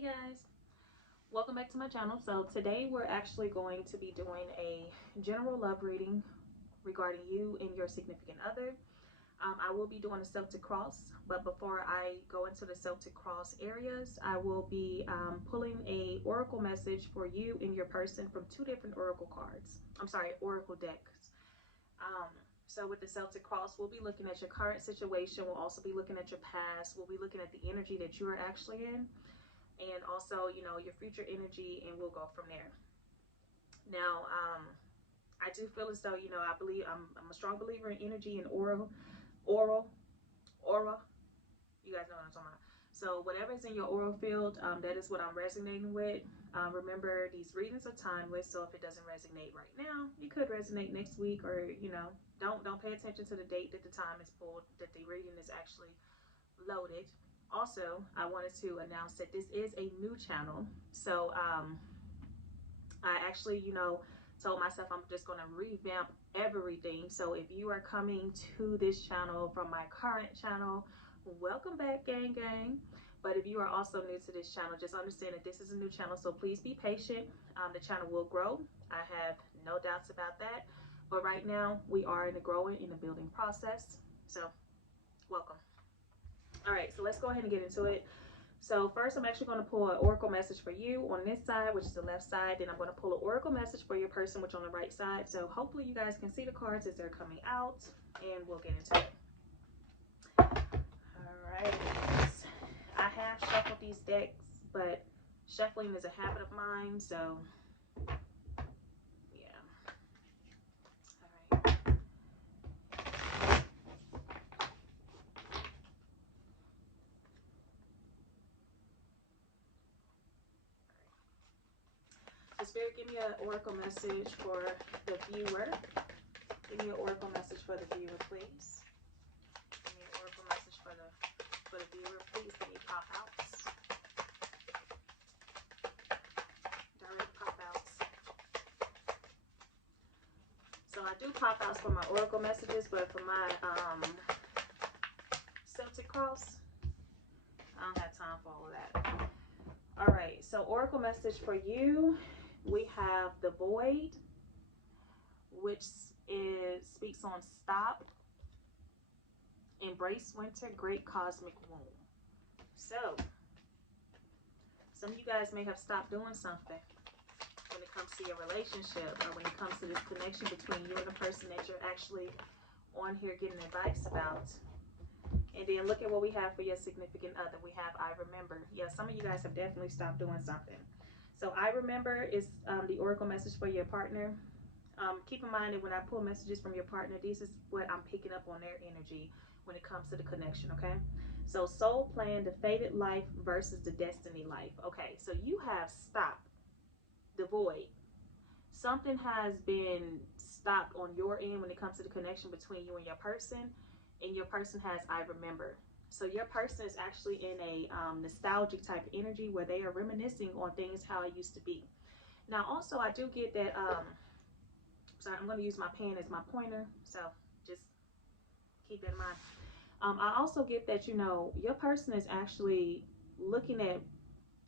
Hey guys, welcome back to my channel. So today we're actually going to be doing a general love reading regarding you and your significant other. I will be doing a Celtic Cross, but before I go into the Celtic Cross areas, I will be pulling a oracle message for you and your person from two different oracle cards. Oracle decks. So with the Celtic Cross, we'll be looking at your current situation. We'll also be looking at your past. We'll be looking at the energy that you are actually in, and also, you know, your future energy, and we'll go from there. Now, I do feel as though, you know, I believe I'm a strong believer in energy and aura. You guys know what I'm talking about. So whatever's in your aura field, that is what I'm resonating with. Remember, these readings are timeless, so if it doesn't resonate right now, it could resonate next week, or you know, don't pay attention to the date that the time is pulled, that the reading is actually loaded. Also, I wanted to announce that this is a new channel. So I actually, you know, told myself I'm just going to revamp everything. So if you are coming to this channel from my current channel, welcome back, gang. But if you are also new to this channel, just understand that this is a new channel, so please be patient. The channel will grow. I have no doubts about that. But right now, we are in the growing, in the building process. So welcome. All right, so let's go ahead and get into it. So first, I'm actually going to pull an oracle message for you on this side, which is the left side. Then I'm going to pull an oracle message for your person, which on the right side. So hopefully you guys can see the cards as they're coming out, and we'll get into it. All right. I have shuffled these decks, but shuffling is a habit of mine, so yeah. All right. So Spirit, give me an oracle message for the viewer. Give me an oracle message for the viewer, please. Give me an oracle message for the viewer. Please give me pop outs. Direct pop outs. So I do pop outs for my oracle messages, but for my Celtic Cross, I don't have time for all of that. All right, so oracle message for you. We have the Void, which speaks on stop, embrace winter, great cosmic womb. So some of you guys may have stopped doing something when it comes to your relationship, or when it comes to this connection between you and the person that you're actually on here getting advice about. And then look at what we have for your significant other. We have I remember. Yeah, some of you guys have definitely stopped doing something. So I remember is the oracle message for your partner. Keep in mind that when I pull messages from your partner, this is what I'm picking up on their energy when it comes to the connection, okay? So soul plan, the fated life versus the destiny life. Okay, so you have stopped the void. Something has been stopped on your end when it comes to the connection between you and your person your person has I remember. So your person is actually in a nostalgic type of energy where they are reminiscing on things how it used to be. Now also I do get that sorry, I'm going to use my pen as my pointer, so just keep that in mind. I also get that, you know, your person is actually looking at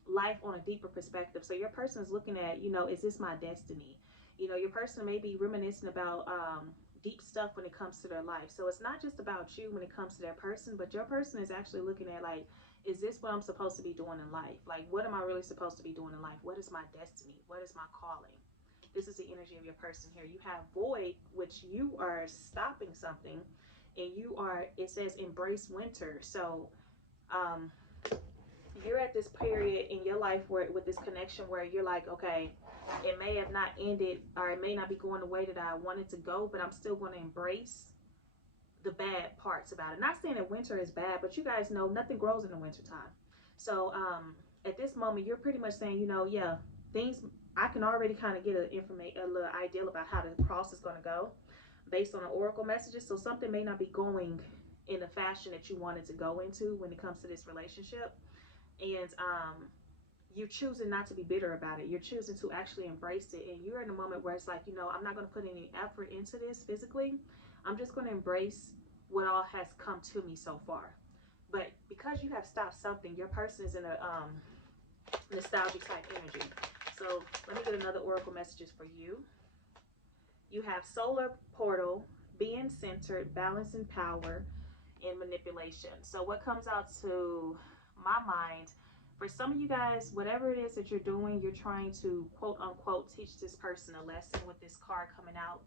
life on a deeper perspective. So your person is looking at, you know, is this my destiny? You know, your person may be reminiscing about deep stuff when it comes to their life. So it's not just about you when it comes to their person, but your person is actually looking at, like, is this what I'm supposed to be doing in life? Like, what am I really supposed to be doing in life? What is my destiny? What is my calling? This is the energy of your person here. You have void, which you are stopping something, and you are, it says embrace winter. So you're at this period in your life where, with this connection, where you're like, okay, it may have not ended, or it may not be going the way that I wanted to go, but I'm still going to embrace the bad parts about it. Not saying that winter is bad, but you guys know nothing grows in the winter time. So at this moment, you're pretty much saying, you know, yeah, things, I can already kind of get a little idea about how the cross is going to go based on the oracle messages. So something may not be going in the fashion that you wanted to go into when it comes to this relationship. And you're choosing not to be bitter about it. You're choosing to actually embrace it. And you're in a moment where it's like, you know, I'm not going to put any effort into this physically. I'm just going to embrace what all has come to me so far. But because you have stopped something, your person is in a nostalgia type energy. So let me get another oracle messages for you. You have solar portal, being centered, balance and power, and manipulation. So what comes out to my mind, for some of you guys, whatever it is that you're doing, you're trying to quote unquote teach this person a lesson with this card coming out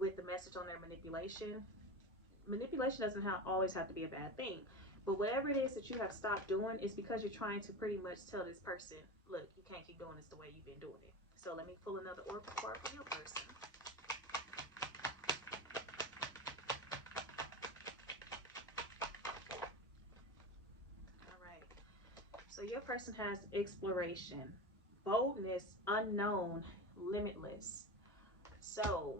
with the message on their manipulation. Manipulation doesn't always have to be a bad thing. But whatever it is that you have stopped doing is because you're trying to pretty much tell this person, look, you can't keep doing this the way you've been doing it. So let me pull another oracle card for your person. All right. So your person has exploration, boldness, unknown, limitless. So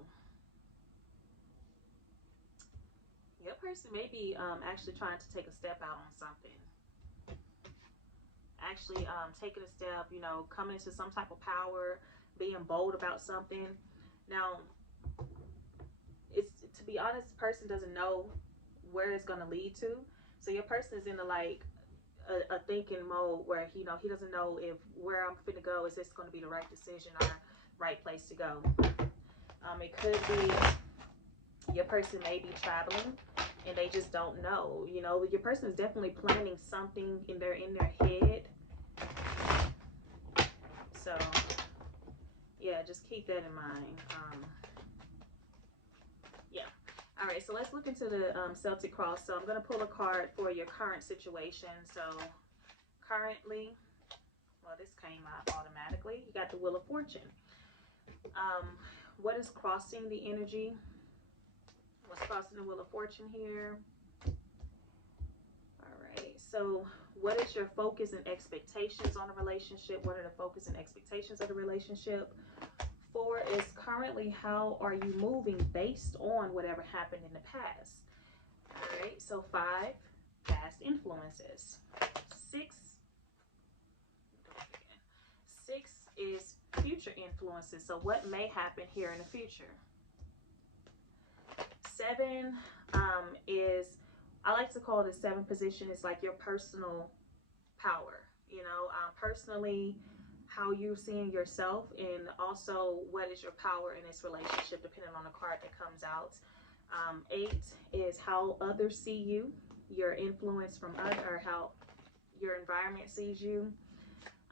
your person may be actually trying to take a step out on something. Actually taking a step, you know, coming into some type of power, being bold about something. Now, it's, to be honest, the person doesn't know where it's going to lead to. So your person is in a thinking mode where, you know, he doesn't know if where I'm finna go, is this going to be the right decision or right place to go. It could be your person may be traveling and they just don't know. You know, your person is definitely planning something in their head. So yeah, just keep that in mind. Yeah. All right, so let's look into the Celtic Cross. So I'm going to pull a card for your current situation. So currently, well, this came out automatically. You got the Wheel of Fortune. What is crossing the energy? What's crossing the Wheel of Fortune here? All right, so what is your focus and expectations on a relationship? What are the focus and expectations of the relationship? 4 is currently, how are you moving based on whatever happened in the past? All right, so 5, past influences. 6 is future influences. So what may happen here in the future? 7 is, I like to call the 7th position, is like your personal power, you know, personally, how you're seeing yourself, and also what is your power in this relationship, depending on the card that comes out. 8 is how others see you, your influence from others, or how your environment sees you.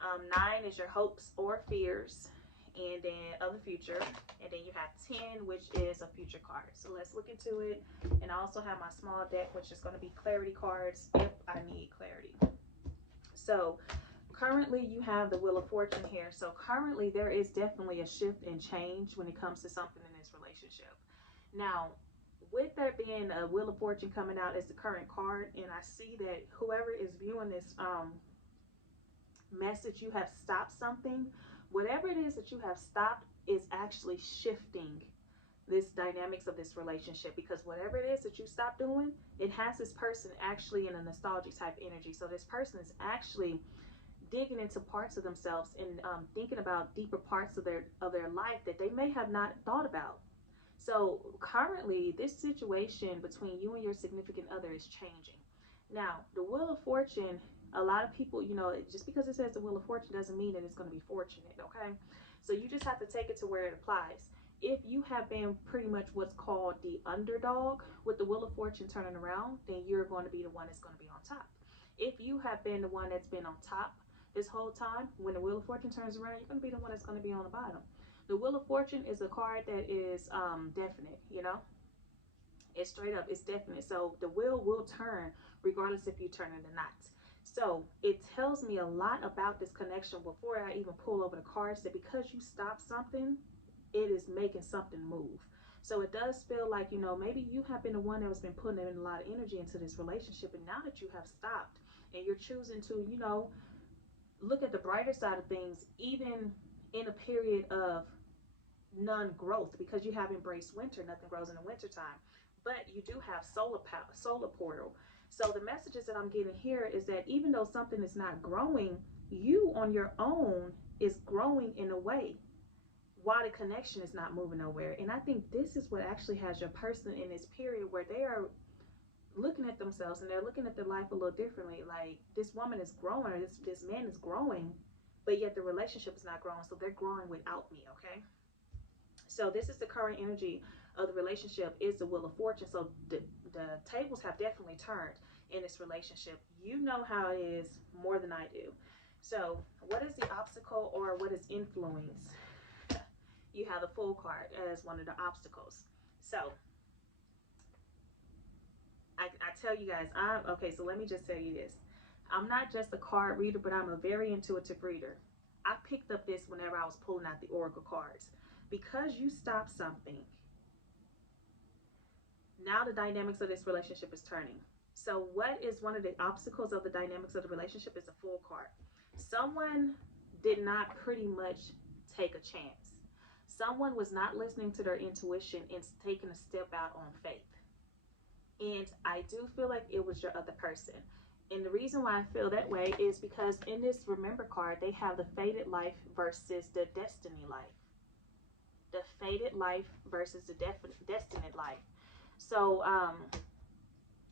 9 is your hopes or fears, and then of the future. And then you have 10, which is a future card. So let's look into it. And I also have my small deck, which is going to be clarity cards if I need clarity. So currently you have the Wheel of Fortune here. So currently there is definitely a shift and change when it comes to something in this relationship. Now, with there being a Wheel of Fortune coming out as the current card, and I see that whoever is viewing this message, you have stopped something. Whatever it is that you have stopped is actually shifting this dynamics of this relationship, because whatever it is that you stop doing, it has this person actually in a nostalgic type energy. So this person is actually digging into parts of themselves and thinking about deeper parts of their life that they may have not thought about. So currently this situation between you and your significant other is changing. Now, the Wheel of Fortune, a lot of people, you know, just because it says the Wheel of Fortune doesn't mean that it's going to be fortunate, okay? So you just have to take it to where it applies. If you have been pretty much what's called the underdog with the Wheel of Fortune turning around, then you're going to be the one that's going to be on top. If you have been the one that's been on top this whole time, when the Wheel of Fortune turns around, you're going to be the one that's going to be on the bottom. The Wheel of Fortune is a card that is definite, you know? It's straight up, it's definite. So the wheel will turn regardless if you turn it or not. So it tells me a lot about this connection before I even pull over the cards, that because you stop something, it is making something move. So it does feel like, you know, maybe you have been the one that has been putting in a lot of energy into this relationship, and now that you have stopped and you're choosing to, you know, look at the brighter side of things, even in a period of non-growth, because you have embraced winter. Nothing grows in the winter time, but you do have solar portal. So the messages that I'm getting here is that even though something is not growing, you on your own is growing in a way while the connection is not moving nowhere. And I think this is what actually has your person in this period where they are looking at themselves and they're looking at their life a little differently. Like, this woman is growing, or this man is growing, but yet the relationship is not growing. So they're growing without me, okay? So this is the current energy of the relationship, is the Wheel of Fortune. So the tables have definitely turned in this relationship. You know how it is more than I do. So what is the obstacle, or what is influence? You have the Fool card as one of the obstacles. So I tell you guys, okay, so let me just tell you this. I'm not just a card reader, but I'm a very intuitive reader. I picked up this whenever I was pulling out the Oracle cards. Because you stopped something, now the dynamics of this relationship is turning. So what is one of the obstacles of the dynamics of the relationship is the Fool card. Someone did not pretty much take a chance. Someone was not listening to their intuition and taking a step out on faith. And I do feel like it was your other person. And the reason why I feel that way is because in this Remember card, they have the fated life versus the destiny life. The fated life versus the destined life. So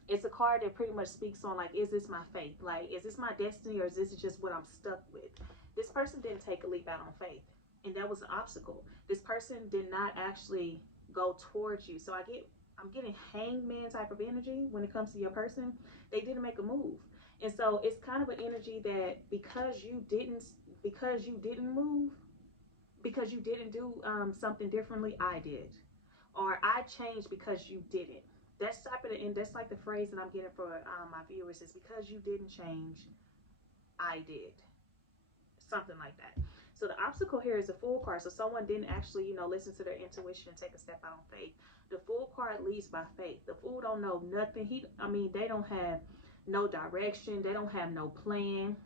it's a card that pretty much speaks on, like, is this my fate? Like, is this my destiny, or is this just what I'm stuck with? This person didn't take a leap out on faith, and that was an obstacle. This person did not actually go towards you. So I'm getting hangman type of energy when it comes to your person. They didn't make a move. And so it's kind of an energy that because you didn't move, because you didn't do something differently, I did. Or I changed because you didn't. That's that's like the phrase that I'm getting for my viewers is, because you didn't change, I did. Something like that. So the obstacle here is the Fool card. So someone didn't actually, listen to their intuition and take a step out on faith. The Fool card leads by faith. The Fool don't know nothing. They don't have no direction. They don't have no plan.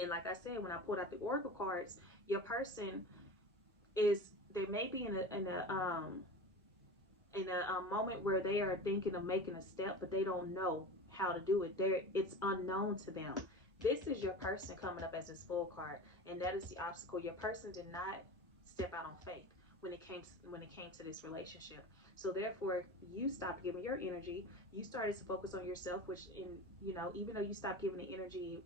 And like I said, when I pulled out the Oracle cards, your person they may be in a moment where they are thinking of making a step, but they don't know how to do it. It's unknown to them. This is your person coming up as this Fool card, and that is the obstacle. Your person did not step out on faith when it came to this relationship. So therefore, you stopped giving your energy. You started to focus on yourself, which even though you stopped giving the energy,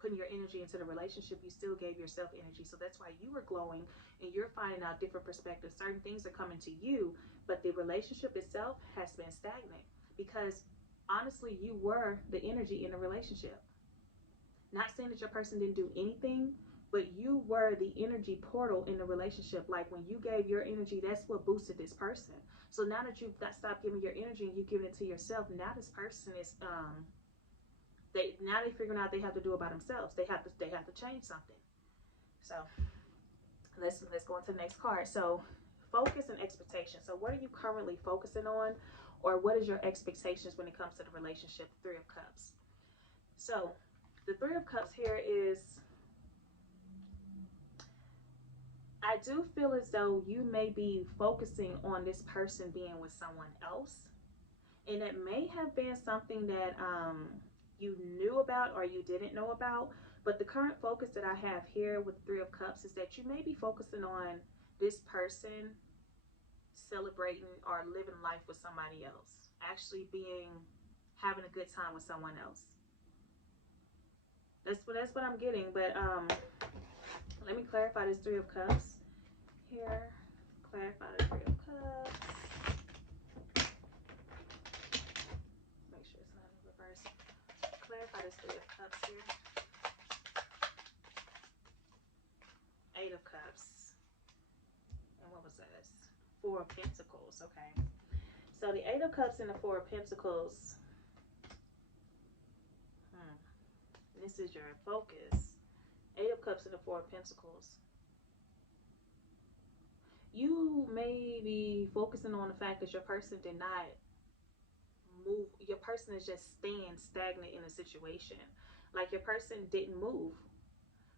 putting your energy into the relationship, you still gave yourself energy. So that's why you were glowing, and you're finding out different perspectives. Certain things are coming to you, but the relationship itself has been stagnant because honestly, you were the energy in the relationship. Not saying that your person didn't do anything, but you were the energy portal in the relationship. Like, when you gave your energy, that's what boosted this person. So now that you've stopped giving your energy and you've given it to yourself, now this person is they're figuring out they have to do it by themselves. They have to change something. So let's go into the next card. So focus and expectation. So what are you currently focusing on, or what is your expectations when it comes to the relationship? Three of Cups. So the Three of Cups here is, I do feel as though you may be focusing on this person being with someone else, and it may have been something that you knew about or you didn't know about. But the current focus that I have here with Three of Cups is that you may be focusing on this person celebrating or living life with somebody else, actually having a good time with someone else. That's what I'm getting. But let me clarify this Three of Cups here. Clarify the Three of Cups. Make sure it's not in reverse. Clarify this Three of Cups here. Eight of Cups. And what was this? Four of Pentacles. Okay. So the Eight of Cups and the Four of Pentacles. This is your focus. Eight of Cups and the Four of Pentacles. You may be focusing on the fact that your person did not move. Your person is just staying stagnant in a situation. Like, your person didn't move.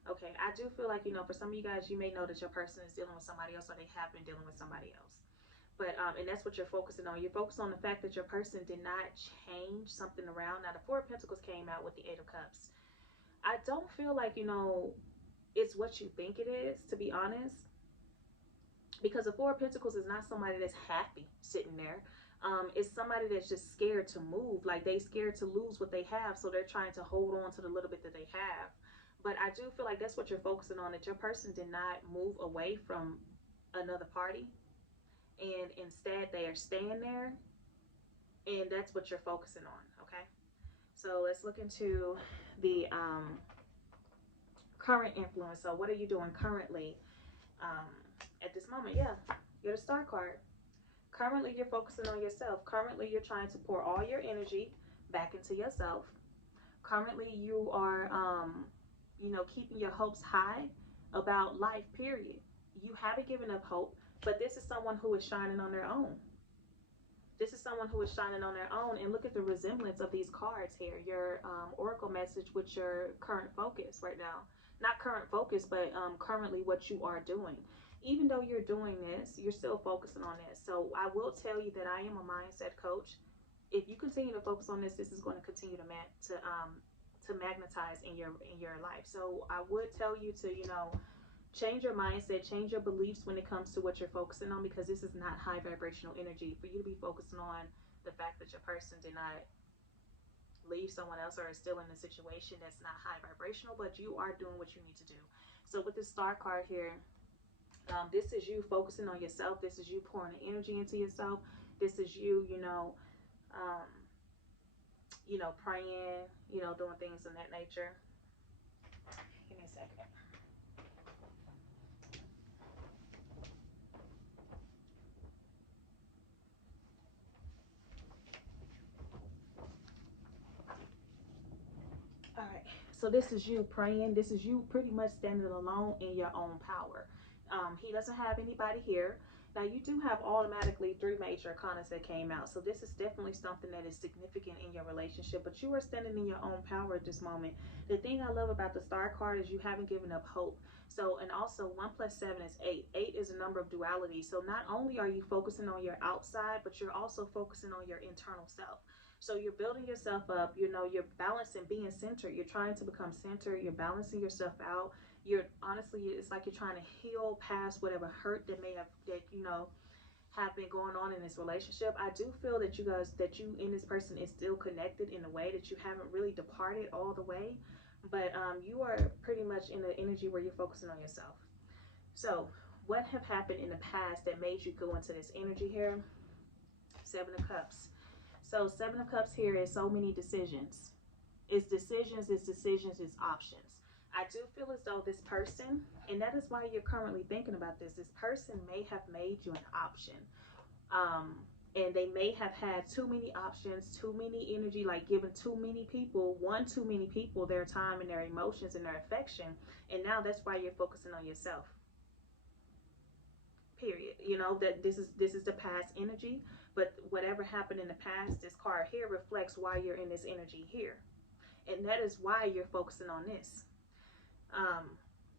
Okay, I do feel like, for some of you guys, you may know that your person is dealing with somebody else, or they have been dealing with somebody else. But, and that's what you're focusing on. You're focused on the fact that your person did not change something around. Now, the Four of Pentacles came out with the Eight of Cups. I don't feel like, it's what you think it is, to be honest. Because the Four of Pentacles is not somebody that's happy sitting there. It's somebody that's just scared to move. Like, they scared to lose what they have, so they're trying to hold on to the little bit that they have. But I do feel like that's what you're focusing on, that your person did not move away from another party, and instead they are staying there, and that's what you're focusing on. Okay, so let's look into the current influence. So what are you doing currently at this moment? Yeah, you're the Star card. Currently, you're focusing on yourself. Currently, you're trying to pour all your energy back into yourself. Currently, you are, keeping your hopes high about life, period. You haven't given up hope, but this is someone who is shining on their own. This is someone who is shining on their own. And look at the resemblance of these cards here. Your oracle message with your current focus right now. Not current focus, but currently what you are doing. Even though you're doing this, you're still focusing on this. So I will tell you that I am a mindset coach. If you continue to focus on this, this is going to continue to magnetize in your life. So I would tell you to, change your mindset, change your beliefs when it comes to what you're focusing on, because this is not high vibrational energy for you to be focusing on the fact that your person did not leave someone else or is still in a situation that's not high vibrational, but you are doing what you need to do. So with this Star card here, this is you focusing on yourself. This is you pouring energy into yourself. This is you, praying, doing things in that nature. Give me a second. All right. So this is you praying. This is you pretty much standing alone in your own power. He doesn't have anybody here. Now, you do have automatically 3 major arcanas that came out. So this is definitely something that is significant in your relationship. But you are standing in your own power at this moment. The thing I love about the Star card is you haven't given up hope. So, and also 1 plus 7 is 8. 8 is a number of duality. So not only are you focusing on your outside, but you're also focusing on your internal self. So you're building yourself up, you're balancing, being centered. You're trying to become centered. You're balancing yourself out. You're honestly, it's like you're trying to heal past whatever hurt that may have, have been going on in this relationship. I do feel that you and this person is still connected in a way that you haven't really departed all the way. But you are pretty much in the energy where you're focusing on yourself. So what have happened in the past that made you go into this energy here? 7 of Cups. So 7 of Cups here is so many decisions. It's decisions, it's decisions, it's options. I do feel as though this person, and that is why you're currently thinking about this person may have made you an option. And they may have had too many options, too many energy, like giving too many people, too many people their time and their emotions and their affection. And now that's why you're focusing on yourself. Period. That this is the past energy, but whatever happened in the past, this card here reflects why you're in this energy here, and that is why you're focusing on this.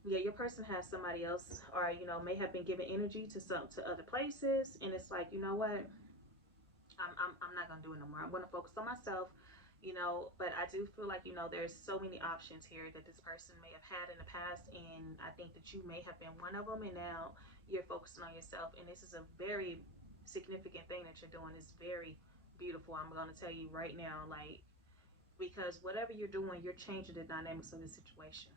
Yeah, your person has somebody else, or may have been giving energy to other places, and it's like, you know what, I'm not gonna do it no more. I'm gonna focus on myself. But I do feel like, there's so many options here that this person may have had in the past, and I think that you may have been one of them, and now you're focusing on yourself. And this is a very significant thing that you're doing. It's very beautiful. I'm going to tell you right now, because whatever you're doing, you're changing the dynamics of this situation.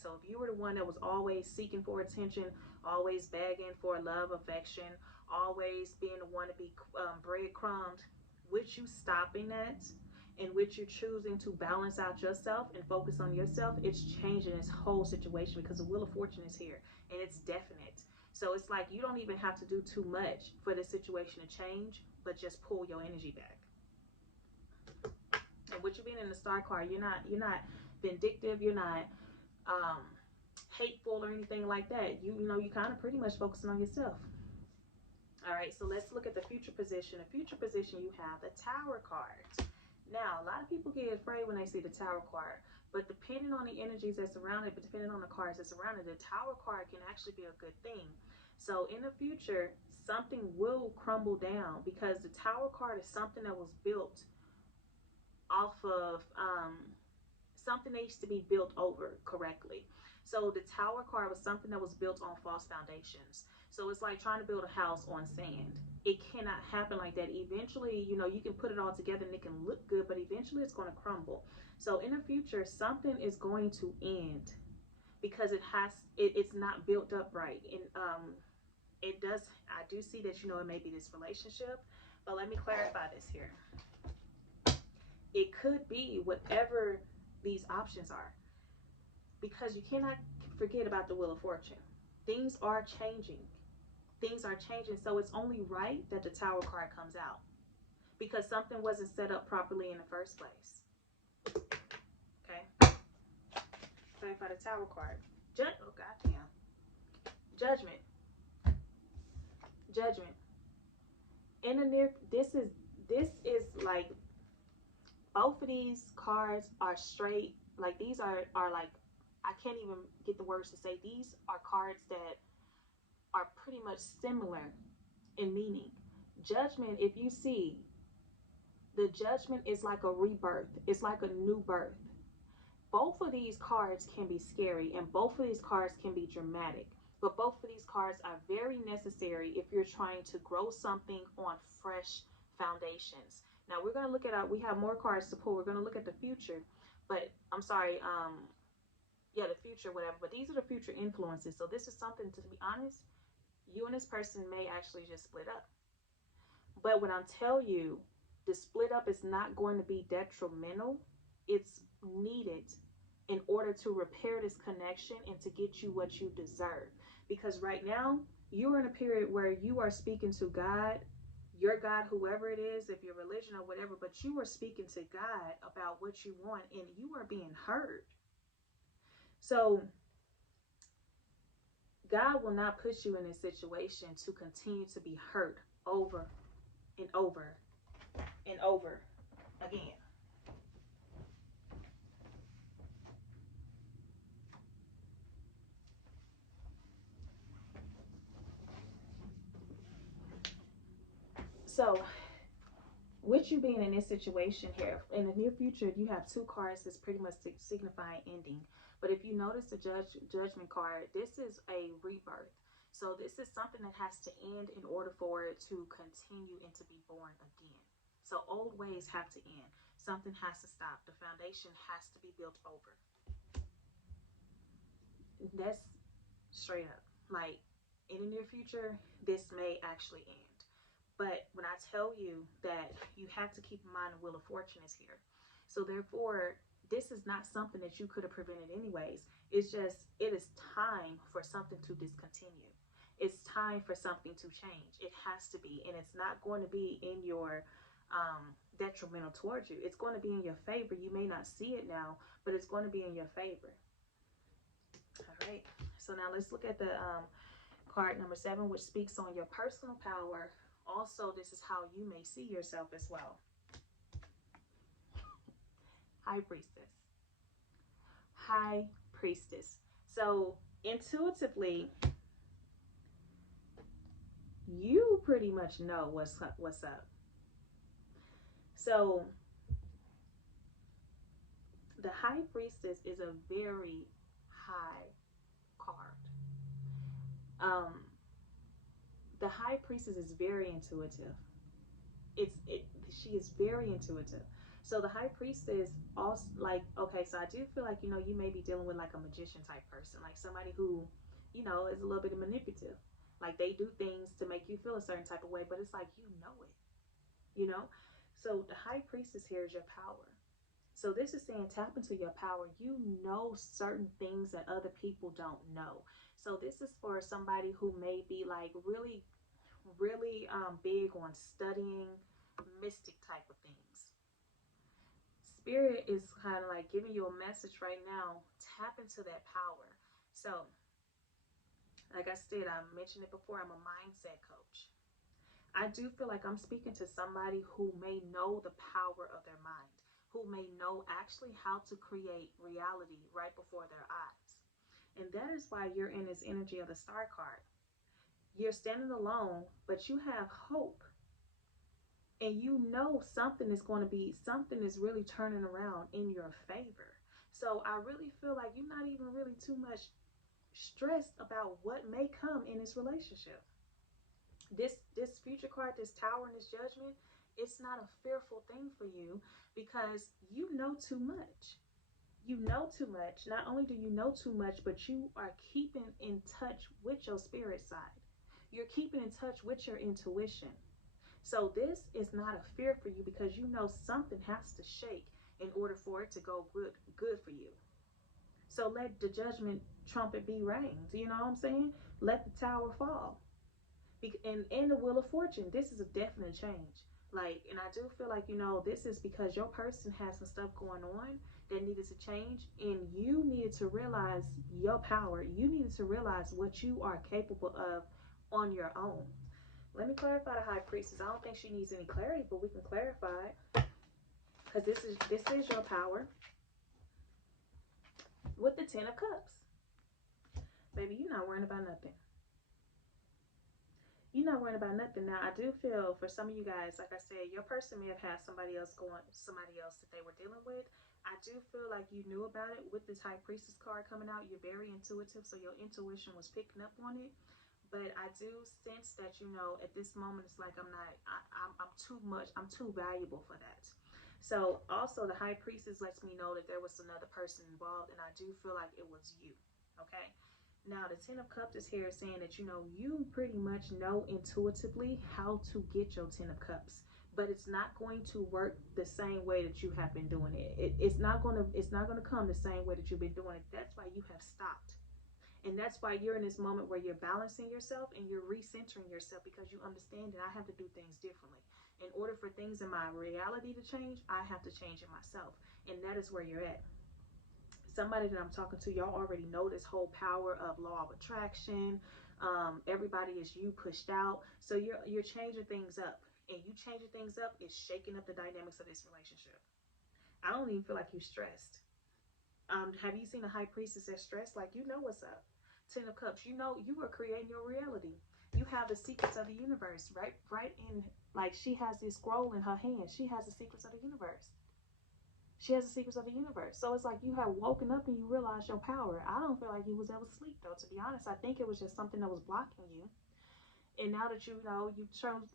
So if you were the one that was always seeking for attention, always begging for love, affection, always being the one to be breadcrumbed, with you stopping that, in which you're choosing to balance out yourself and focus on yourself, it's changing this whole situation, because the Wheel of Fortune is here, and it's definite. So it's like you don't even have to do too much for this situation to change, but just pull your energy back. And with you being in the Star card, you're not vindictive, you're not hateful or anything like that. You kind of pretty much focusing on yourself. All right, so let's look at the future position. The future position, you have the Tower card. Now, a lot of people get afraid when they see the Tower card, but depending on the energies that surround it, but depending on the cards that surround it, the Tower card can actually be a good thing. So in the future, something will crumble down, because the Tower card is something that was built off of something that needs to be built over correctly. So the Tower card was something that was built on false foundations. So it's like trying to build a house on sand. it cannot happen like that. Eventually, you know, you can put it all together and it can look good, but eventually it's going to crumble. So in the future, something is going to end because it's not built up right. And it does, I do see that, you know, it may be this relationship, but let me clarify this here. It could be whatever these options are, because you cannot forget about the Wheel of Fortune. Things are changing. Things are changing. So it's only right that the Tower card comes out, because something wasn't set up properly in the first place. Okay. Clarify the Tower card. Oh, goddamn. Judgment. Judgment. In the near, this is like, both of these cards are straight. Like, these are like, I can't even get the words to say. These are cards that are pretty much similar in meaning. Judgment, if you see, the Judgment is like a rebirth. It's like a new birth. Both of these cards can be scary, and both of these cards can be dramatic. But both of these cards are very necessary if you're trying to grow something on fresh foundations. Now we're going to look at we have more cards to pull. We're going to look at the future, but I'm sorry, yeah, the future, whatever. But these are the future influences. So this is something, to be honest, you and this person may actually just split up. But when I tell you, the split up is not going to be detrimental. It's needed in order to repair this connection and to get you what you deserve. Because right now, you are in a period where you are speaking to God, your God, whoever it is, if you're religion or whatever, but you are speaking to God about what you want, and you are being heard. So God will not put you in a situation to continue to be hurt over and over and over again. So with you being in this situation here, in the near future, you have two cards that's pretty much signifying ending. But if you notice the judgment card, this is a rebirth. So this is something that has to end in order for it to continue and to be born again. So old ways have to end. Something has to stop. The foundation has to be built over. That's straight up. Like, in the near future, this may actually end. But when I tell you that you have to keep in mind the Wheel of Fortune is here. So therefore, this is not something that you could have prevented anyways. It's just, it is time for something to discontinue. It's time for something to change. It has to be. And it's not going to be in your detrimental towards you. It's going to be in your favor. You may not see it now, but it's going to be in your favor. All right. So now let's look at the card number 7, which speaks on your personal power. Also, this is how you may see yourself as well. High Priestess. High Priestess. So intuitively, you pretty much know what's up. So the High Priestess is a very high card. The High Priestess is very intuitive. She is very intuitive. So the High Priestess also, like, okay, so I do feel like, you know, you may be dealing with like a magician type person, like somebody who, you know, is a little bit manipulative. Like, they do things to make you feel a certain type of way, but it's like, you know it, you know? So the High Priestess here is your power. So this is saying tap into your power. You know certain things that other people don't know. So this is for somebody who may be like really big on studying mystic type of things. Spirit is kind of like giving you a message right now. Tap into that power. So, like I said, I mentioned it before, I'm a mindset coach. I do feel like I'm speaking to somebody who may know the power of their mind, who may know actually how to create reality right before their eyes. And that is why you're in this energy of the Star card. You're standing alone, but you have hope. And you know something is really turning around in your favor. So I really feel like you're not even really too much stressed about what may come in this relationship. This future card, this Tower and this Judgment, it's not a fearful thing for you because you know too much. You know too much. Not only do you know too much, but you are keeping in touch with your spirit side. You're keeping in touch with your intuition. So this is not a fear for you because you know something has to shake in order for it to go good for you. So let the Judgment trumpet be rang. Do you know what I'm saying? Let the tower fall. And in the Wheel of Fortune, this is a definite change. Like, and I do feel like, this is because your person has some stuff going on that needed to change, and you needed to realize your power. You needed to realize what you are capable of on your own. Let me clarify the High Priestess. I don't think she needs any clarity, but we can clarify it because this is your power with the Ten of Cups. Baby, you're not worrying about nothing. You're not worrying about nothing. Now, I do feel for some of you guys, like I said, your person may have had somebody else that they were dealing with. I do feel like you knew about it with this High Priestess card coming out. You're very intuitive, so your intuition was picking up on it. But I do sense that, at this moment, it's like I'm too much. I'm too valuable for that. So also the High Priestess lets me know that there was another person involved, and I do feel like it was you. Okay. Now, the Ten of Cups is here saying that, you pretty much know intuitively how to get your Ten of Cups, but it's not going to work the same way that you have been doing it. It's not going to come the same way that you've been doing it. That's why you have stopped. And that's why you're in this moment where you're balancing yourself and you're recentering yourself because you understand that I have to do things differently. In order for things in my reality to change, I have to change it myself. And that is where you're at. Somebody that I'm talking to, y'all already know this whole power of law of attraction. Everybody is you pushed out. So you're changing things up. And you changing things up is shaking up the dynamics of this relationship. I don't even feel like you're stressed. Have you seen a High Priestess that's stressed? Like, you know what's up. Ten of Cups, you know you are creating your reality. You have the secrets of the universe, right in, like, she has this scroll in her hand. She has the secrets of the universe. She has the secrets of the universe. So it's like you have woken up and you realize your power. I don't feel like you was ever asleep, though, to be honest. I think it was just something that was blocking you. And now that you know you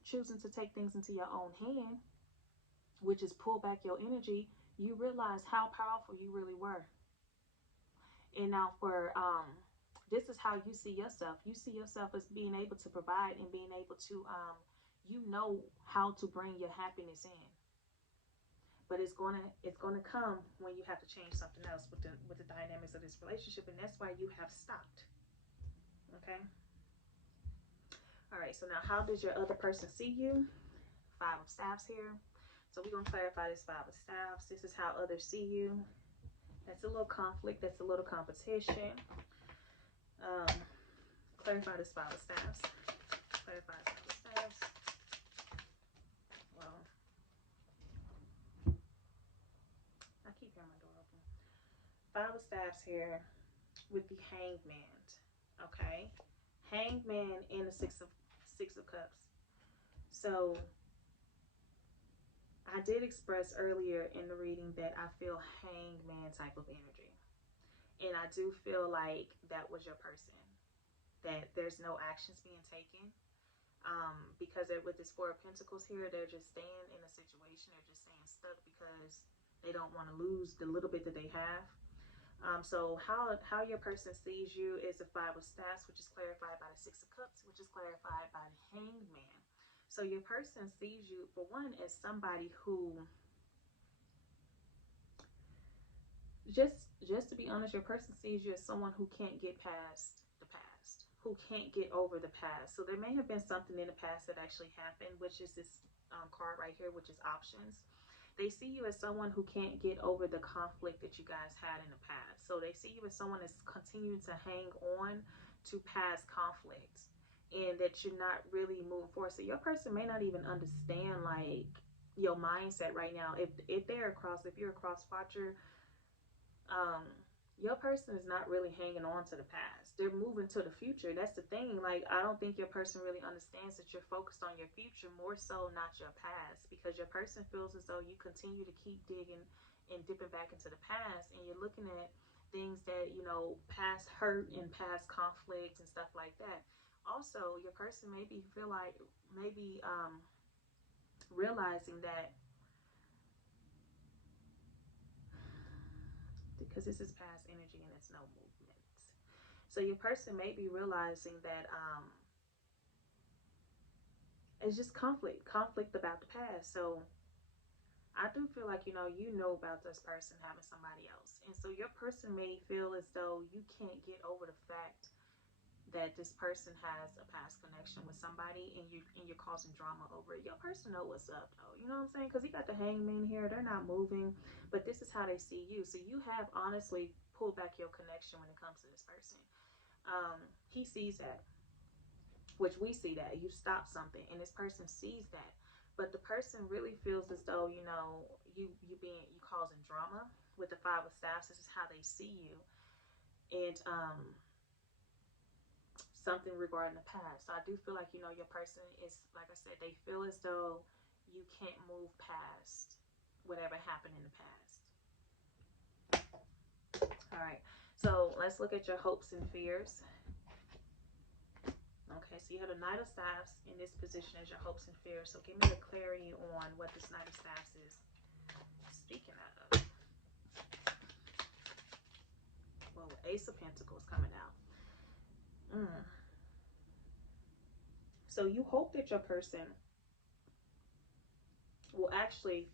choosing to take things into your own hand, which is pull back your energy, you realize how powerful you really were. And now for this is how you see yourself. You see yourself as being able to provide and being able to you know how to bring your happiness in. But it's gonna come when you have to change something else with the dynamics of this relationship, and that's why you have stopped. Okay. All right. So now, how does your other person see you? Five of Staffs here. So we're gonna clarify this Five of Staffs. This is how others see you. That's a little conflict. That's a little competition. Clarify this Five of Staffs. Clarify this Five of Staffs. Well, I keep hearing my door open. Five of Staffs here with the Hangman. Okay, Hangman and the Six of Cups. So I did express earlier in the reading that I feel Hangman type of energy, and I do feel like that was your person. That there's no actions being taken. Because with this Four of Pentacles here, they're just staying in a situation. They're just staying stuck because they don't want to lose the little bit that they have. So how your person sees you is the Five of Staffs, which is clarified by the Six of Cups, which is clarified by the Hangman. So your person sees you, for one, as somebody who, just to be honest, your person sees you as someone who can't get past the past, who can't get over the past. So there may have been something in the past that actually happened, which is this card right here, which is options. They see you as someone who can't get over the conflict that you guys had in the past. So they see you as someone that's continuing to hang on to past conflicts and that you're not really moving forward. So your person may not even understand like your mindset right now. If you're a cross watcher, your person is not really hanging on to the past. They're moving to the future. That's the thing. Like, I don't think your person really understands that you're focused on your future, more so not your past, because your person feels as though you continue to keep digging and dipping back into the past, and you're looking at things that, past hurt and past conflict and stuff like that. Also, your person maybe feel like, maybe realizing that, because this is past energy and it's no movement. So your person may be realizing that it's just conflict about the past. So I do feel like, you know about this person having somebody else. And so your person may feel as though you can't get over the fact that this person has a past connection with somebody, and you're causing drama over it. Your person know what's up though. You know what I'm saying? Because he got the hangman here. They're not moving, but this is how they see you. So you have honestly pulled back your connection when it comes to this person. He sees that, which we see that you stop something, and this person sees that, but the person really feels as though, you causing drama with the Five of Staffs. This is how they see you. And something regarding the past. So I do feel like, your person is, like I said, they feel as though you can't move past whatever happened in the past. All right, so let's look at your hopes and fears. Okay, so you have the Knight of Staffs in this position as your hopes and fears. So give me the clarity on what this Knight of Staffs is speaking of. Well, Ace of Pentacles coming out. So you hope that your person will actually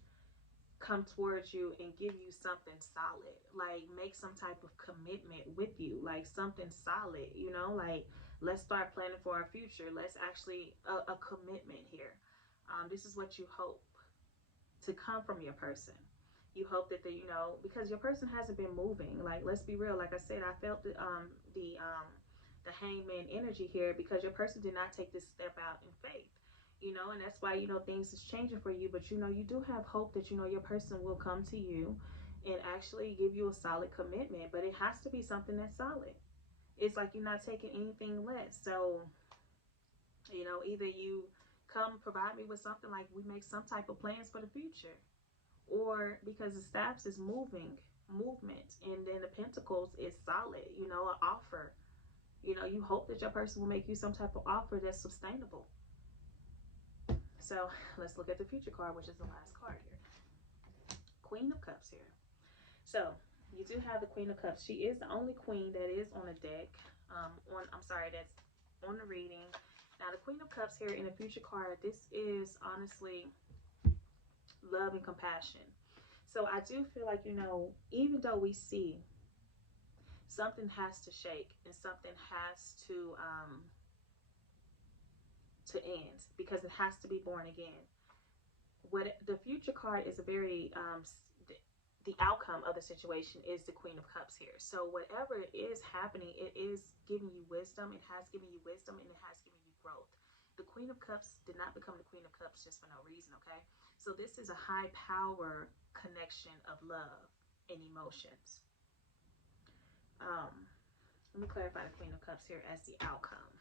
come towards you and give you something solid, like make some type of commitment with you, like something solid, like let's start planning for our future. Let's actually a commitment here. This is what you hope to come from your person. You hope that because your person hasn't been moving. Like, let's be real. Like I said, I felt the hangman energy here because your person did not take this step out in faith. And that's why, things is changing for you. But, you do have hope that, your person will come to you and actually give you a solid commitment. But it has to be something that's solid. It's like you're not taking anything less. So, either you come provide me with something, like we make some type of plans for the future. Or because the Staffs is movement. And then the Pentacles is solid, an offer. You hope that your person will make you some type of offer that's sustainable. So let's look at the future card, which is the last card here. Queen of Cups here. So you do have the Queen of Cups. She is the only queen that is on a deck. That's on the reading. Now the Queen of Cups here in the future card, this is honestly love and compassion. So I do feel like, even though we see something has to shake and something has to end, because it has to be born again. What the future card is a very the outcome of the situation is the Queen of Cups here. So whatever is happening, it is giving you wisdom. It has given you wisdom, and it has given you growth. The Queen of Cups did not become the Queen of Cups just for no reason, okay? So this is a high power connection of love and emotions. Let me clarify the Queen of Cups here as the outcome.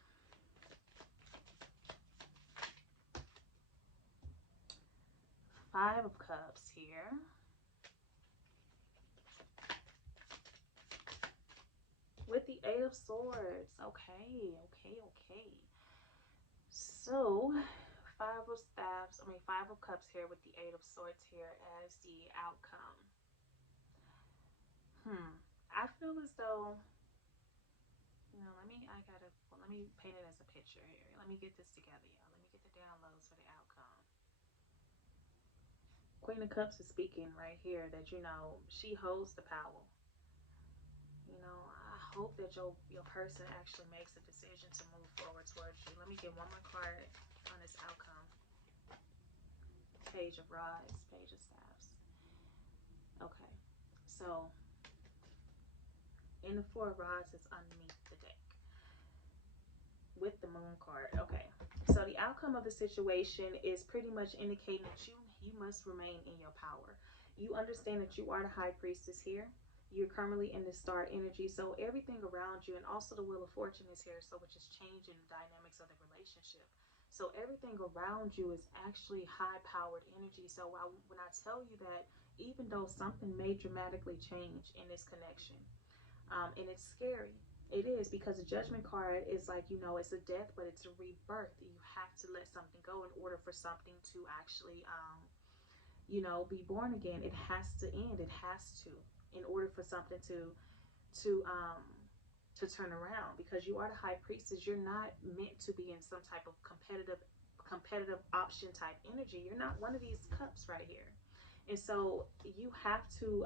Five of Cups here. With the Eight of Swords. Okay. So, Five of Cups here with the Eight of Swords here as the outcome. I feel as though, let me paint it as a picture here. Let me get this together, y'all. Let me get the downloads for the outcome. Queen of Cups is speaking right here that, she holds the power. I hope that your person actually makes a decision to move forward towards you. Let me get one more card on this outcome. Page of Rods, Page of Staffs. Okay, so in the Four of Rods is underneath the deck with the Moon card. Okay, so the outcome of the situation is pretty much indicating that you must remain in your power. You understand that you are the High Priestess here. You're currently in the star energy, so everything around you, and also the Wheel of Fortune is here, so which is changing the dynamics of the relationship. So everything around you is actually high-powered energy. So when I tell you that, even though something may dramatically change in this connection, and it's scary, It is, because the judgment card is like, it's a death, but it's a rebirth. You have to let something go in order for something to actually, be born again. It has to end. It has to, in order for something to um to turn around, because you are the high priestess. You're not meant to be in some type of competitive option type energy. You're not one of these cups right here. And so you have to,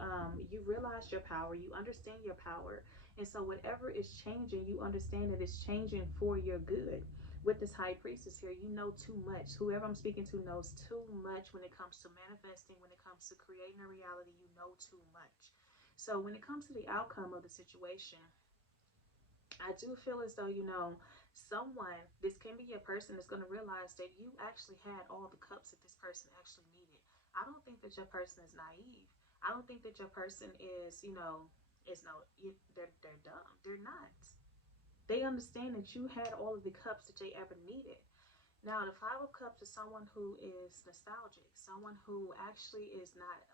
you realize your power, you understand your power. And so whatever is changing, you understand that it's changing for your good. With this high priestess here, you know too much. Whoever I'm speaking to knows too much when it comes to manifesting, when it comes to creating a reality. You know too much. So when it comes to the outcome of the situation, I do feel as though, someone, this can be your person, is going to realize that you actually had all the cups that this person actually needed. I don't think that your person is naive. I don't think that your person is, they're dumb. They're not. They understand that you had all of the cups that they ever needed. Now, the Five of Cups is someone who is nostalgic, someone who actually is not,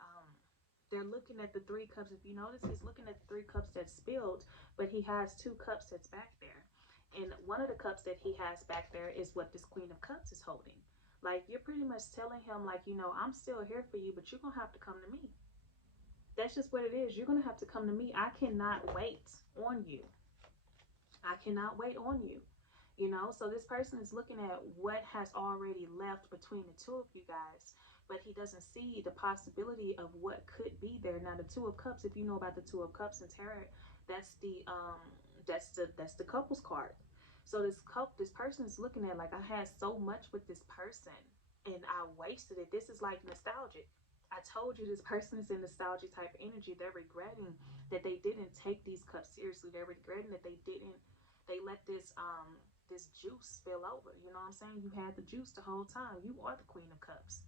they're looking at the Three Cups. If you notice, he's looking at the Three Cups that spilled, but he has two cups that's back there. And one of the cups that he has back there is what this Queen of Cups is holding. Like, you're pretty much telling him, like, I'm still here for you, but you're going to have to come to me. That's just what it is. You're going to have to come to me. I cannot wait on you. I cannot wait on you. So this person is looking at what has already left between the two of you guys, but he doesn't see the possibility of what could be there. Now, the Two of Cups, if you know about the Two of Cups in tarot, that's the couples card. So this person is looking at, like, I had so much with this person and I wasted it. This is like nostalgic. I told you this person is in nostalgia type energy. They're regretting that they didn't take these cups seriously. They're regretting that they let this juice spill over. You know what I'm saying? You had the juice the whole time. You are the Queen of Cups.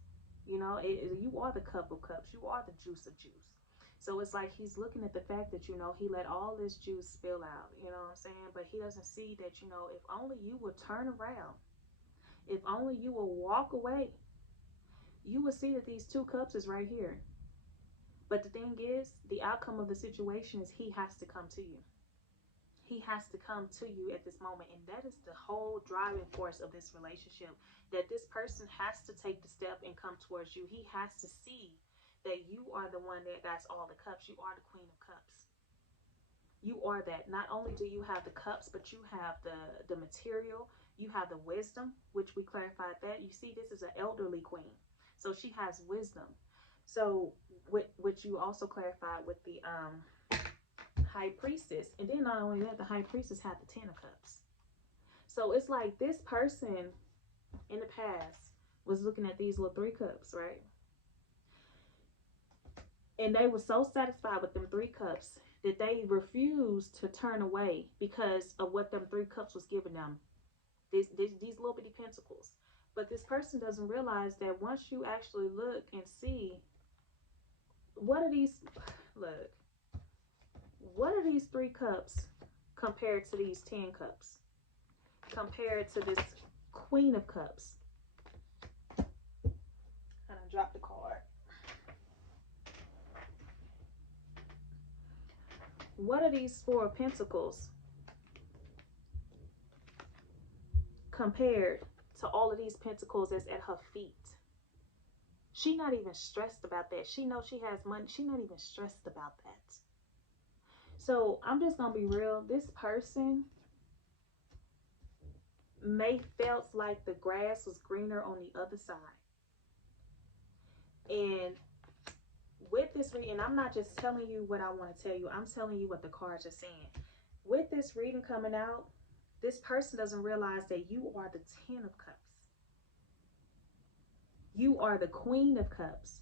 You are the Cup of Cups. You are the juice of juice. So it's like he's looking at the fact that, he let all this juice spill out. You know what I'm saying? But he doesn't see that, if only you would turn around, if only you will walk away, you will see that these two cups is right here. But the thing is, the outcome of the situation is he has to come to you. He has to come to you at this moment. And that is the whole driving force of this relationship, that this person has to take the step and come towards you. He has to see that you are the one that's all the cups. You are the Queen of Cups. You are that. Not only do you have the cups, but you have the material. You have the wisdom, which we clarified that. You see, this is an elderly queen. So she has wisdom. So which you also clarified with the high priestess. And then not only that, the high priestess had the 10 of cups. So it's like this person in the past was looking at these little 3 cups, right? And they were so satisfied with them 3 cups that they refused to turn away because of what them 3 cups was giving them. These little bitty pentacles. But this person doesn't realize that once you actually look and see, what are these 3 cups compared to these 10 cups? Compared to this Queen of Cups. I done dropped the card. What are these 4 of Pentacles compared to all of these pentacles that's at her feet? She's not even stressed about that. She knows she has money. She's not even stressed about that. So I'm just going to be real. This person may felt like the grass was greener on the other side. And with this reading, I'm not just telling you what I want to tell you. I'm telling you what the cards are saying. With this reading coming out, this person doesn't realize that you are the 10 of Cups. You are the Queen of Cups.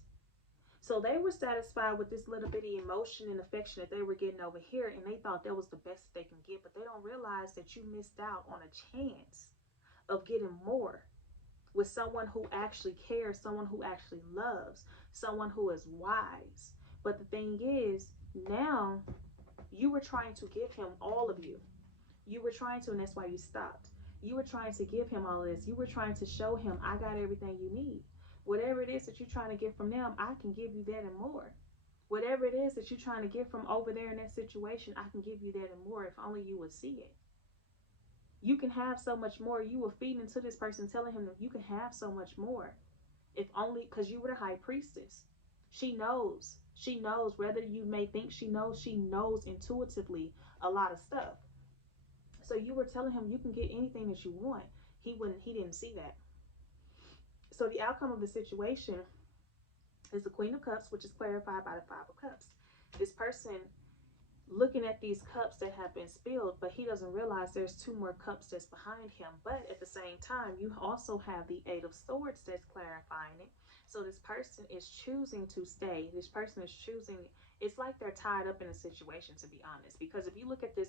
So they were satisfied with this little bitty emotion and affection that they were getting over here, and they thought that was the best they can get, but they don't realize that you missed out on a chance of getting more with someone who actually cares, someone who actually loves, someone who is wise. But the thing is, now you were trying to give him all of you. You were trying to, and that's why you stopped. You were trying to give him all of this. You were trying to show him, I got everything you need. Whatever it is that you're trying to get from them, I can give you that and more. Whatever it is that you're trying to get from over there in that situation, I can give you that and more if only you would see it. You can have so much more. You will feed into this person, telling him that you can have so much more. If only because you were the high priestess. She knows. She knows, whether you may think she knows intuitively a lot of stuff. So you were telling him you can get anything that you want. He didn't see that. So the outcome of the situation is the Queen of Cups, which is clarified by the Five of Cups. This person looking at these cups that have been spilled, but he doesn't realize there's two more cups that's behind him. But at the same time, you also have the Eight of Swords that's clarifying it. So this person is choosing to stay. This person is choosing. It's like they're tied up in a situation, to be honest. Because if you look at this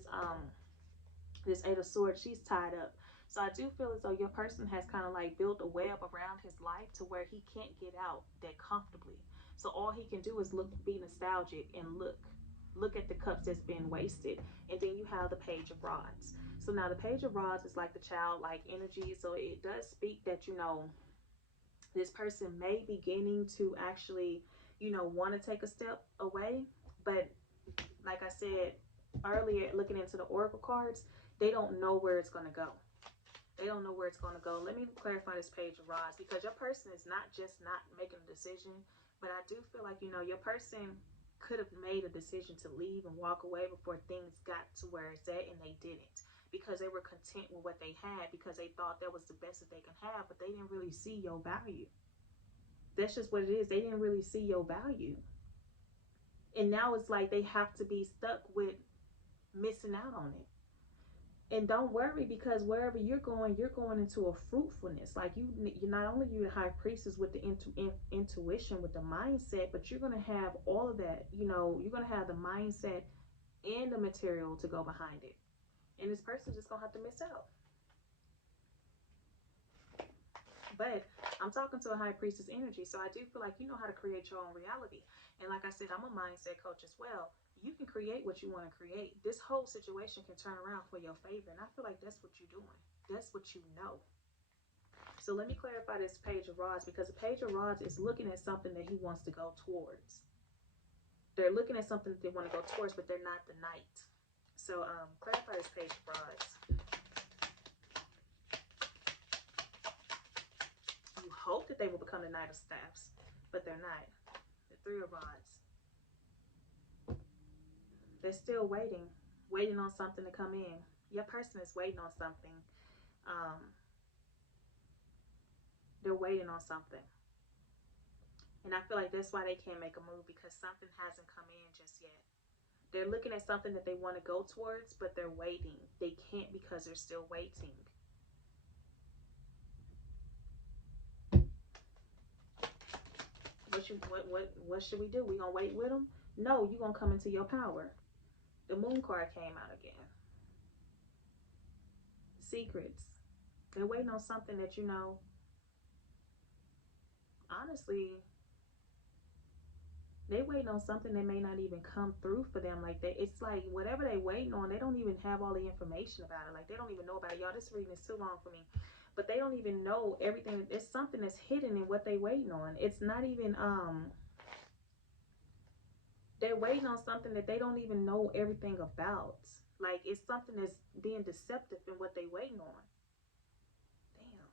this Eight of Swords, she's tied up. So I do feel as though your person has kind of like built a web around his life to where he can't get out that comfortably. So all he can do is be nostalgic and look at the cups that's been wasted. And then you have the Page of Rods. So now the Page of Rods is like the childlike energy. So it does speak that, this person may be beginning to actually, want to take a step away. But like I said earlier, looking into the Oracle cards, they don't know where it's going to go. They don't know where it's going to go. Let me clarify this Page of Rods, because your person is not just not making a decision, but I do feel like, your person could have made a decision to leave and walk away before things got to where it's at, and they didn't, because they were content with what they had, because they thought that was the best that they can have, but they didn't really see your value. That's just what it is. They didn't really see your value. And now it's like they have to be stuck with missing out on it. And don't worry, because wherever you're going into a fruitfulness. Like you're not only you the high priestess with the intuition, with the mindset, but you're going to have all of that. You're going to have the mindset and the material to go behind it. And this person's just going to have to miss out. But I'm talking to a high priestess energy, so I do feel like you know how to create your own reality. And like I said, I'm a mindset coach as well. You can create what you want to create. This whole situation can turn around for your favor. And I feel like that's what you're doing. That's what you know. So let me clarify this Page of Rods, because the Page of Rods is looking at something that he wants to go towards. They're looking at something that they want to go towards, but they're not the Knight. So clarify this Page of Rods. You hope that they will become the Knight of Staffs, but they're not. The Three of Rods. They're still waiting on something to come in. Your person is waiting on something. They're waiting on something. And I feel like that's why they can't make a move, because something hasn't come in just yet. They're looking at something that they want to go towards, but they're waiting. They can't because they're still waiting. What should we do? We gonna wait with them? No, you're gonna come into your power. The Moon card came out again. Secrets. They're waiting on something that, honestly, they waiting on something that may not even come through for them. Like it's like whatever they waiting on, they don't even have all the information about it. Like they don't even know about it. Y'all, this reading is too long for me. But they don't even know everything. It's something that's hidden in what they waiting on. It's not even they're waiting on something that they don't even know everything about. Like it's something that's being deceptive in what they waiting on. Damn.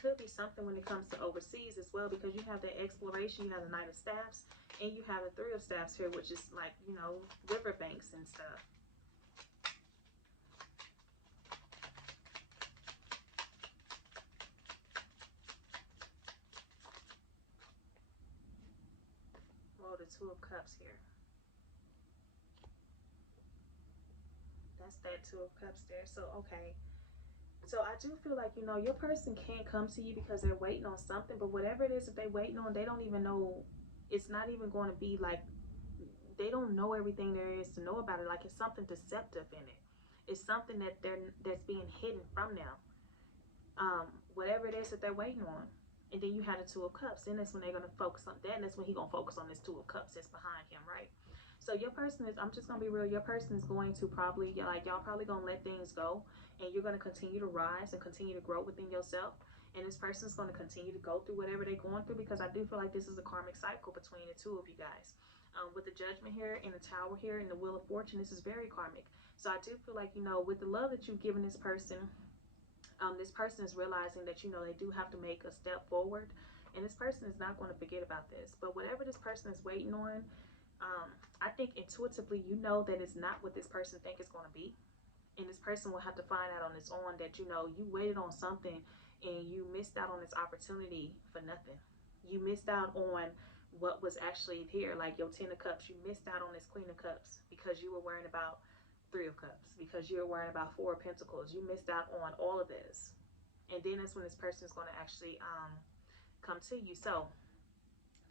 Could be something when it comes to overseas as well, because you have the exploration, you have the Knight of Staffs, and you have the Three of Staffs here, which is like, riverbanks and stuff. Oh, the Two of Cups here. That's that Two of Cups there. So, okay. So I do feel like, your person can't come to you because they're waiting on something. But whatever it is that they're waiting on, they don't even know. It's not even going to be like, they don't know everything there is to know about it. Like it's something deceptive in it. It's something that's being hidden from them. Whatever it is that they're waiting on. And then you have the Two of Cups. Then that's when they're going to focus on that. And that's when he's going to focus on this Two of Cups that's behind him, right? So your person is, I'm just going to be real, your person is going to probably, like, y'all probably going to let things go, and you're going to continue to rise and continue to grow within yourself. And this person is going to continue to go through whatever they're going through, because I do feel like this is a karmic cycle between the two of you guys. With the Judgment here and the Tower here and the Wheel of Fortune, this is very karmic. So I do feel like, you know, with the love that you've given this person is realizing that, you know, they do have to make a step forward. And this person is not going to forget about this. But whatever this person is waiting on, I think intuitively you know that it's not what this person thinks it's going to be. And this person will have to find out on its own that, you know, you waited on something and you missed out on this opportunity for nothing. You missed out on what was actually here, like your 10 of Cups. You missed out on this Queen of Cups because you were worrying about 3 of Cups, because you were worrying about 4 of Pentacles. You missed out on all of this. And then that's when this person is going to actually come to you. So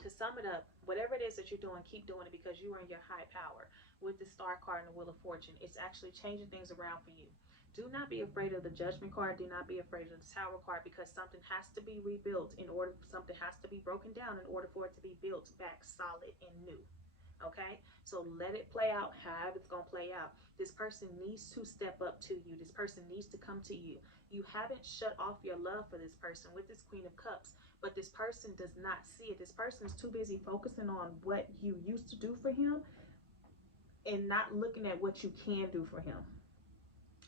to sum it up, whatever it is that you're doing, keep doing it, because you are in your high power. With the Star card and the Wheel of Fortune, it's actually changing things around for you. Do not be afraid of the Judgment card. Do not be afraid of the Tower card, because something has to be rebuilt in order, something has to be broken down in order for it to be built back solid and new. Okay, so let it play out however it's going to play out. This person needs to step up to you. This person needs to come to you. You haven't shut off your love for this person with this Queen of Cups, but this person does not see it. This person is too busy focusing on what you used to do for him and not looking at what you can do for him.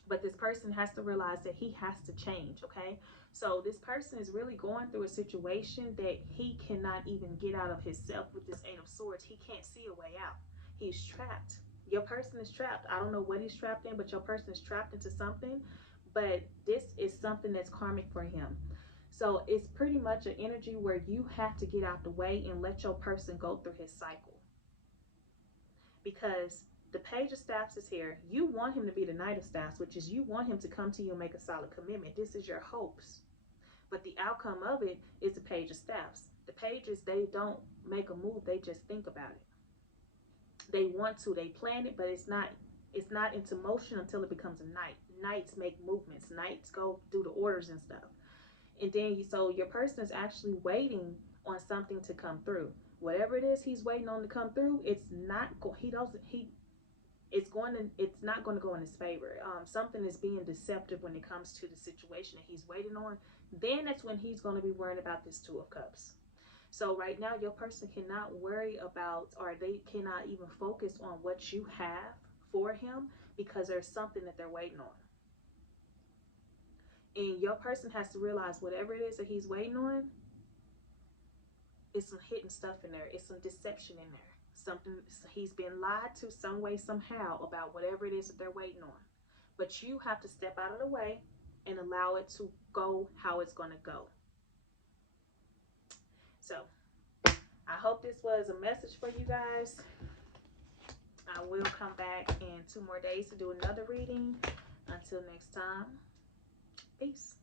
But this person has to realize that he has to change, okay? So this person is really going through a situation that he cannot even get out of himself with this 8 of Swords. He can't see a way out. He's trapped. Your person is trapped. I don't know what he's trapped in, but your person is trapped into something. But this is something that's karmic for him. So it's pretty much an energy where you have to get out the way and let your person go through his cycle. Because the Page of Staffs is here. You want him to be the Knight of Staffs, which is you want him to come to you and make a solid commitment. This is your hopes. But the outcome of it is the Page of Staffs. The Pages, they don't make a move. They just think about it. They want to. They plan it, but it's not into motion until it becomes a knight. Knights make movements. Knights go do the orders and stuff. And then, so your person is actually waiting on something to come through. Whatever it is he's waiting on to come through, it's not going to go in his favor. Something is being deceptive when it comes to the situation that he's waiting on. Then that's when he's going to be worrying about this 2 of Cups. So right now, your person cannot worry about, or they cannot even focus on what you have for him, because there's something that they're waiting on. And your person has to realize whatever it is that he's waiting on, it's some hidden stuff in there. It's some deception in there. Something, he's been lied to some way, somehow, about whatever it is that they're waiting on. But you have to step out of the way and allow it to go how it's going to go. So I hope this was a message for you guys. I will come back in 2 more days to do another reading. Until next time, peace.